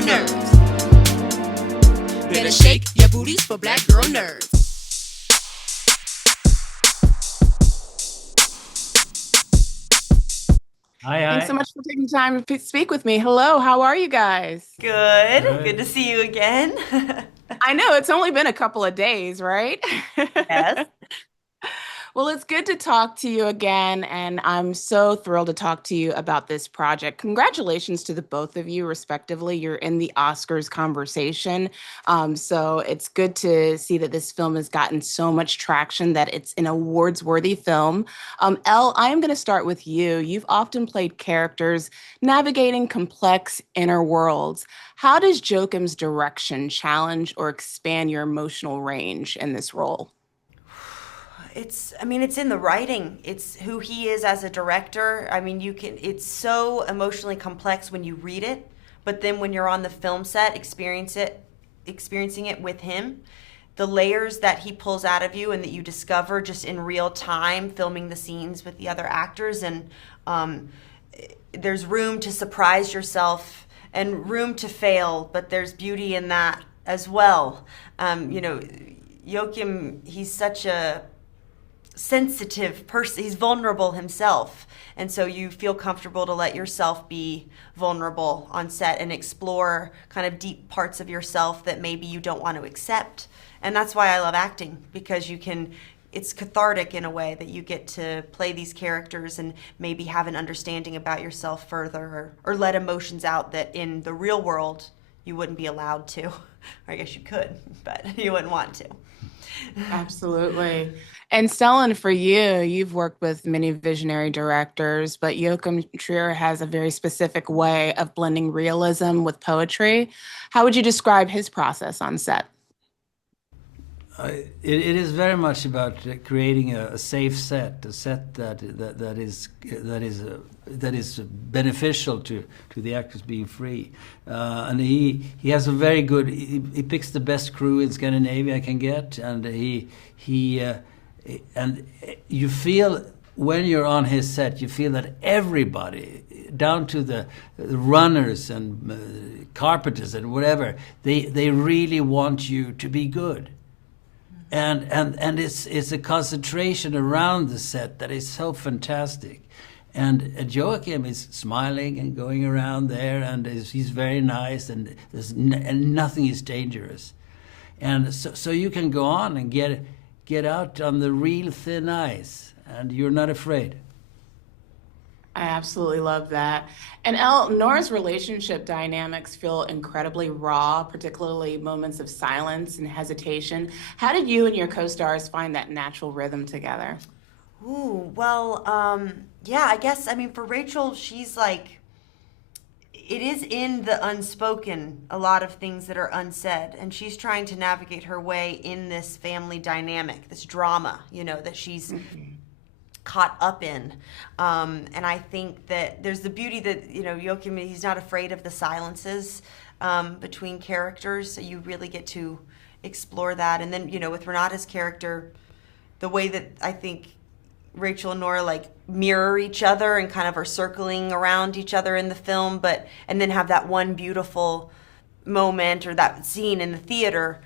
girl nerds. Better shake your booties for black girl nerds. Hi, Thanks so much for taking the time to speak with me. Hello, how are you guys? Good. Good to see you again. I know it's only been a couple of days, right? Yes. Well, it's good to talk to you again, and I'm so thrilled to talk to you about this project. Congratulations to the both of you, respectively. You're in the Oscars conversation. So it's good to see that this film has gotten so much traction that it's an awards-worthy film. Elle, I am going to start with you. You've often played characters navigating complex inner worlds. How does Joachim's direction challenge or expand your emotional range in this role? It's in the writing. It's who he is as a director. It's so emotionally complex when you read it, but then when you're on the film set, experiencing it with him, the layers that he pulls out of you and that you discover just in real time, filming the scenes with the other actors. And there's room to surprise yourself and room to fail, but there's beauty in that as well. Joachim, he's such a sensitive person. He's vulnerable himself, and so you feel comfortable to let yourself be vulnerable on set and explore kind of deep parts of yourself that maybe you don't want to accept. And that's why I love acting, because it's cathartic in a way that you get to play these characters and maybe have an understanding about yourself further, or let emotions out that in the real world you wouldn't be allowed to. Or I guess you could, but you wouldn't want to. Absolutely. And Stellan, for you, you've worked with many visionary directors, but Joachim Trier has a very specific way of blending realism with poetry. How would you describe his process on set? It is very much about creating a safe set, a set that is beneficial to the actors being free, and he has a very good. He picks the best crew in Scandinavia I can get, and and you feel when you're on his set, you feel that everybody, down to the runners and carpenters and whatever, they really want you to be good. And it's a concentration around the set that is so fantastic. And Joachim is smiling and going around there, and he's very nice, and nothing is dangerous. And so you can go on and get out on the real thin ice, and you're not afraid. I absolutely love that. And Elle, Nora's relationship dynamics feel incredibly raw, particularly moments of silence and hesitation. How did you and your co-stars find that natural rhythm together? Ooh, well, yeah, I guess, for Rachel, she's like, it is in the unspoken, a lot of things that are unsaid, and she's trying to navigate her way in this family dynamic, this drama, that she's caught up in. And I think that there's the beauty that, Joachim, he's not afraid of the silences between characters, so you really get to explore that. And then, with Renate's character, the way that I think Rachel and Nora mirror each other and kind of are circling around each other in the film, and then have that one beautiful moment or that scene in the theater,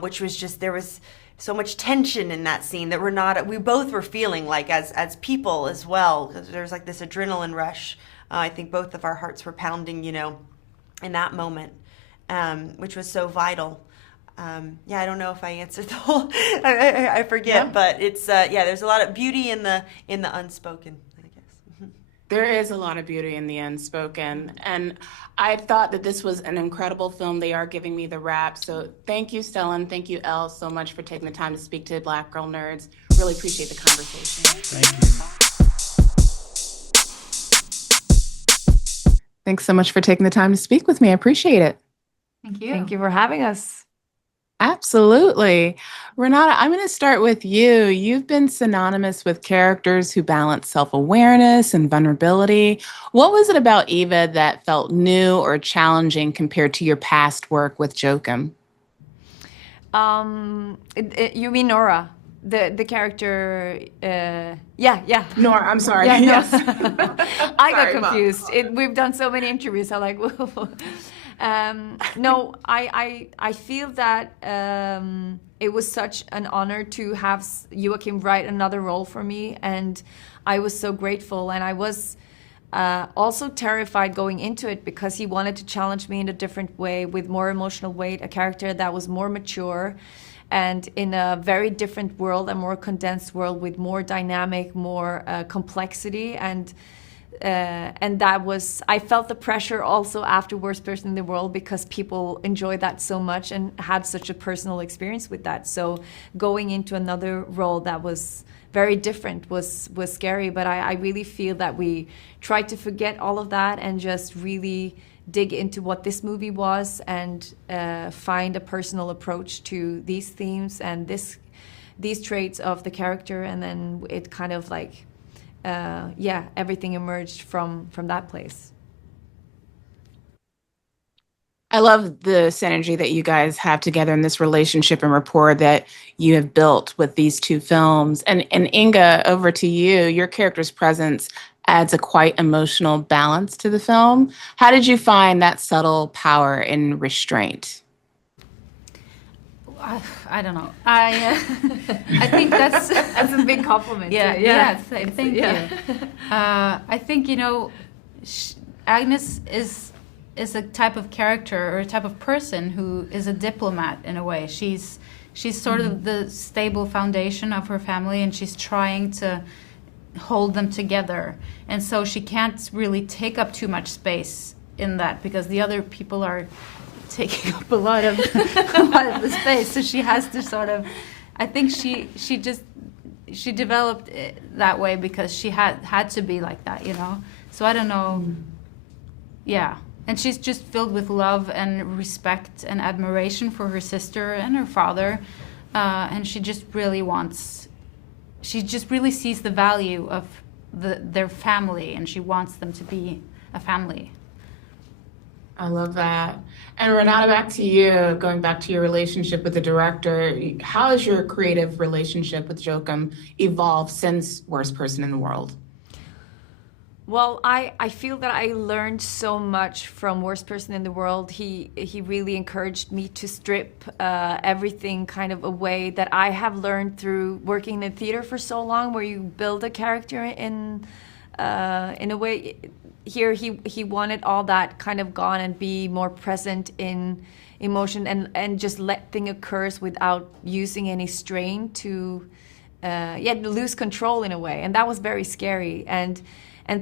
which was just, there was so much tension in that scene that we both were feeling as people as well, because there's this adrenaline rush. I think both of our hearts were pounding, in that moment, which was so vital. I don't know if I answered the whole, I forget, yeah. But it's, there's a lot of beauty in the unspoken, I guess. There is a lot of beauty in the unspoken, and I thought that this was an incredible film. They are giving me the rap, so thank you, Stellan. Thank you, Elle, so much for taking the time to speak to Black Girl Nerds. Really appreciate the conversation. Thank you. Thanks so much for taking the time to speak with me. I appreciate it. Thank you. Thank you for having us. Absolutely. Renate, I'm going to start with you. You've been synonymous with characters who balance self-awareness and vulnerability. What was it about Eva that felt new or challenging compared to your past work with Joachim? You mean Nora? The character, yeah. Nora, I'm sorry. Yeah, yes. I got confused. We've done so many interviews. I'm like, No, I feel that it was such an honor to have Joachim write another role for me, and I was so grateful. And I was also terrified going into it because he wanted to challenge me in a different way, with more emotional weight, a character that was more mature, and in a very different world, a more condensed world with more dynamic, more complexity. And that was, I felt the pressure also after Worst Person in the World, because people enjoyed that so much and had such a personal experience with that. So going into another role that was very different was scary, but I really feel that we tried to forget all of that and just really dig into what this movie was, and find a personal approach to these themes and these traits of the character. And then it kind of like, everything emerged from that place. I love the synergy that you guys have together in this relationship and rapport that you have built with these two films. And Inga, over to you. Your character's presence adds a quite emotional balance to the film. How did you find that subtle power in restraint? I don't know. I think that's a big compliment. Yeah. Thank you. I think, Agnes is a type of character or a type of person who is a diplomat in a way. She's sort of the stable foundation of her family, and she's trying to hold them together. And so she can't really take up too much space in that, because the other people are taking up a lot of the space. So she has to sort of, I think she developed it that way because she had to be like that, So I don't know. Yeah. And she's just filled with love and respect and admiration for her sister and her father. And she just really sees the value of their family, and she wants them to be a family. I love that. And Renate, back to you, going back to your relationship with the director. How has your creative relationship with Joachim evolved since Worst Person in the World? Well, I feel that I learned so much from Worst Person in the World. He really encouraged me to strip everything kind of away that I have learned through working in theater for so long, where you build a character in a way. Here he wanted all that kind of gone and be more present in emotion and just let things occur without using any strain to lose control in a way. And that was very scary. And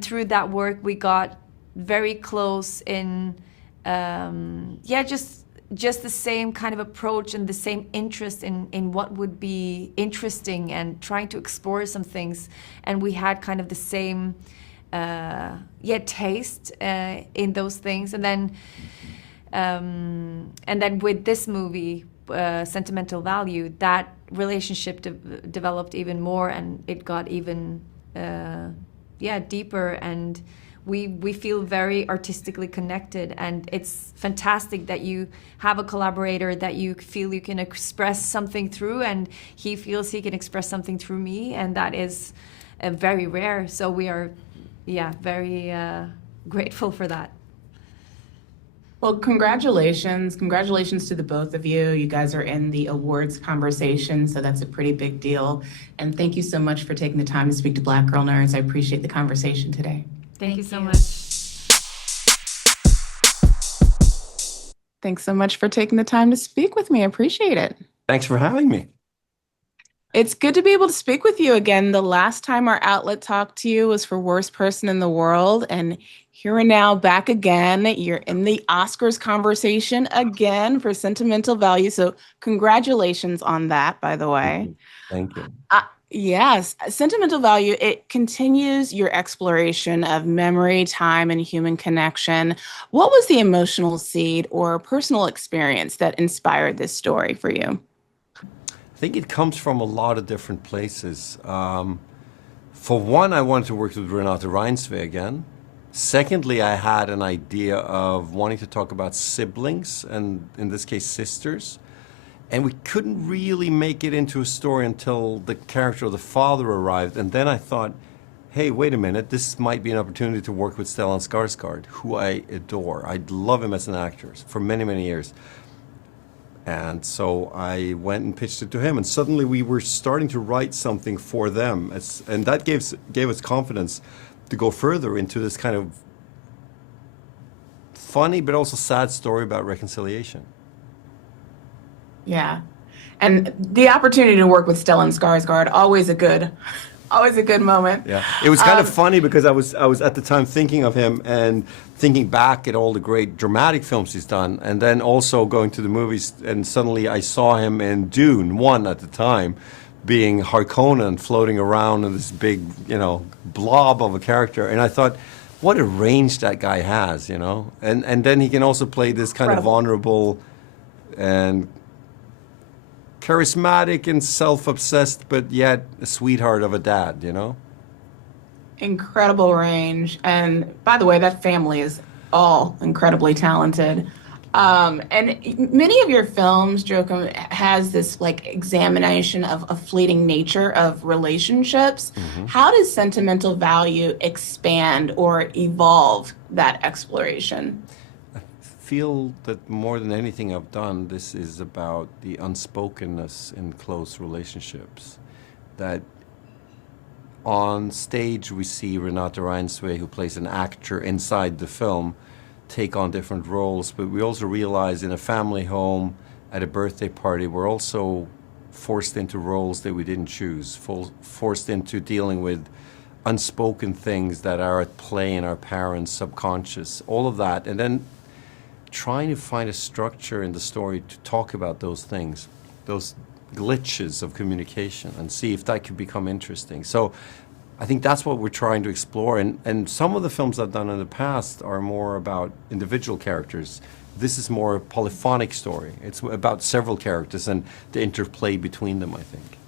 through that work, we got very close in, just the same kind of approach and the same interest in what would be interesting and trying to explore some things. And we had kind of the same, taste in those things. And then with this movie, Sentimental Value, that relationship developed even more, and it got even deeper, and we feel very artistically connected. And it's fantastic that you have a collaborator that you feel you can express something through, and he feels he can express something through me, and that is very rare. So we are very grateful for that. Well, congratulations to the both of you. You guys are in the awards conversation, so that's a pretty big deal. And thank you so much for taking the time to speak to Black Girl Nerds. I appreciate the conversation today. Thank you so much. Thanks so much for taking the time to speak with me. I appreciate it. Thanks for having me. It's good to be able to speak with you again. The last time our outlet talked to you was for Worst Person in the World, and here and now back again. You're in the Oscars conversation again for Sentimental Value, so congratulations on that, by the way. Thank you. Yes, Sentimental Value, it continues your exploration of memory, time, and human connection. What was the emotional seed or personal experience that inspired this story for you? I think it comes from a lot of different places. For one, I wanted to work with Renate Reinsve again. Secondly, I had an idea of wanting to talk about siblings, and in this case, sisters. And we couldn't really make it into a story until the character of the father arrived. And then I thought, hey, wait a minute, this might be an opportunity to work with Stellan Skarsgard, who I adore. I love him as an actor for many, many years. And so I went and pitched it to him, and suddenly we were starting to write something for them. And that gave us confidence to go further into this kind of funny but also sad story about reconciliation. Yeah. And the opportunity to work with Stellan Skarsgård, always a good moment. Yeah, it was kind of funny because I was at the time thinking of him and thinking back at all the great dramatic films he's done, and then also going to the movies, and suddenly I saw him in Dune 1 at the time, being Harkonnen floating around in this big, blob of a character, and I thought, what a range that guy has, and then he can also play this kind of vulnerable and charismatic and self-obsessed, but yet a sweetheart of a dad, Incredible range. And by the way, that family is all incredibly talented. And many of your films, Joachim, has this examination of a fleeting nature of relationships. Mm-hmm. How does Sentimental Value expand or evolve that exploration? Feel that more than anything I've done, this is about the unspokenness in close relationships. That on stage we see Renate Reinsve, who plays an actor inside the film, take on different roles, but we also realize in a family home, at a birthday party, we're also forced into roles that we didn't choose, forced into dealing with unspoken things that are at play in our parents' subconscious, all of that, and then trying to find a structure in the story to talk about those things, those glitches of communication, and see if that could become interesting. So I think that's what we're trying to explore. And some of the films I've done in the past are more about individual characters. This is more a polyphonic story. It's about several characters and the interplay between them, I think.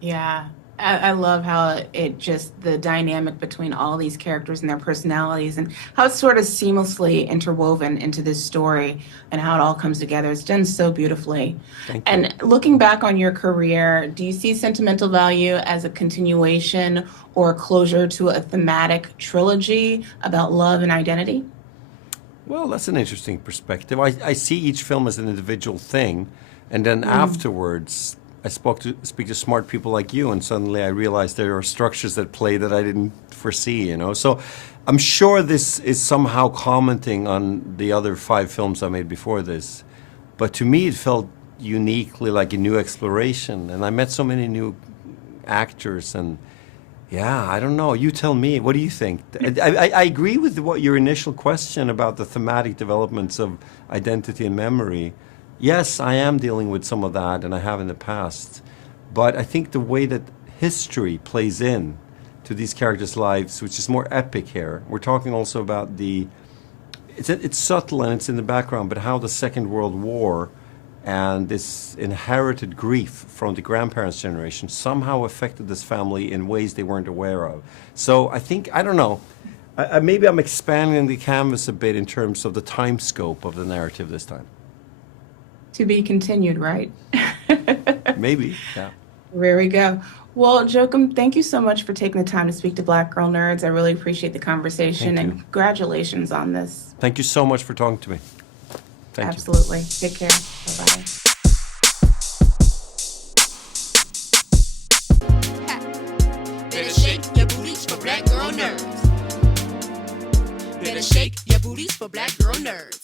Yeah. I love how the dynamic between all these characters and their personalities and how it's sort of seamlessly interwoven into this story and how it all comes together. It's done so beautifully. Thank you. And looking back on your career, do you see Sentimental Value as a continuation or closure to a thematic trilogy about love and identity? Well, that's an interesting perspective. I see each film as an individual thing, and then afterwards I speak to smart people like you, and suddenly I realized there are structures at play that I didn't foresee, So I'm sure this is somehow commenting on the other 5 films I made before this. But to me, it felt uniquely like a new exploration. And I met so many new actors, and I don't know. You tell me. What do you think? I agree with your initial question about the thematic developments of identity and memory. Yes, I am dealing with some of that, and I have in the past. But I think the way that history plays in to these characters' lives, which is more epic here, we're talking also about it's subtle and it's in the background, but how the Second World War and this inherited grief from the grandparents' generation somehow affected this family in ways they weren't aware of. So I think, I don't know, maybe I'm expanding the canvas a bit in terms of the time scope of the narrative this time. To be continued, right? Maybe, yeah. There we go. Well, Joachim, thank you so much for taking the time to speak to Black Girl Nerds. I really appreciate the conversation, and congratulations on this. Thank you so much for talking to me. Thank you. Absolutely. Take care. Bye-bye. Better shake your booties for Black Girl Nerds. Better shake your booties for Black Girl Nerds.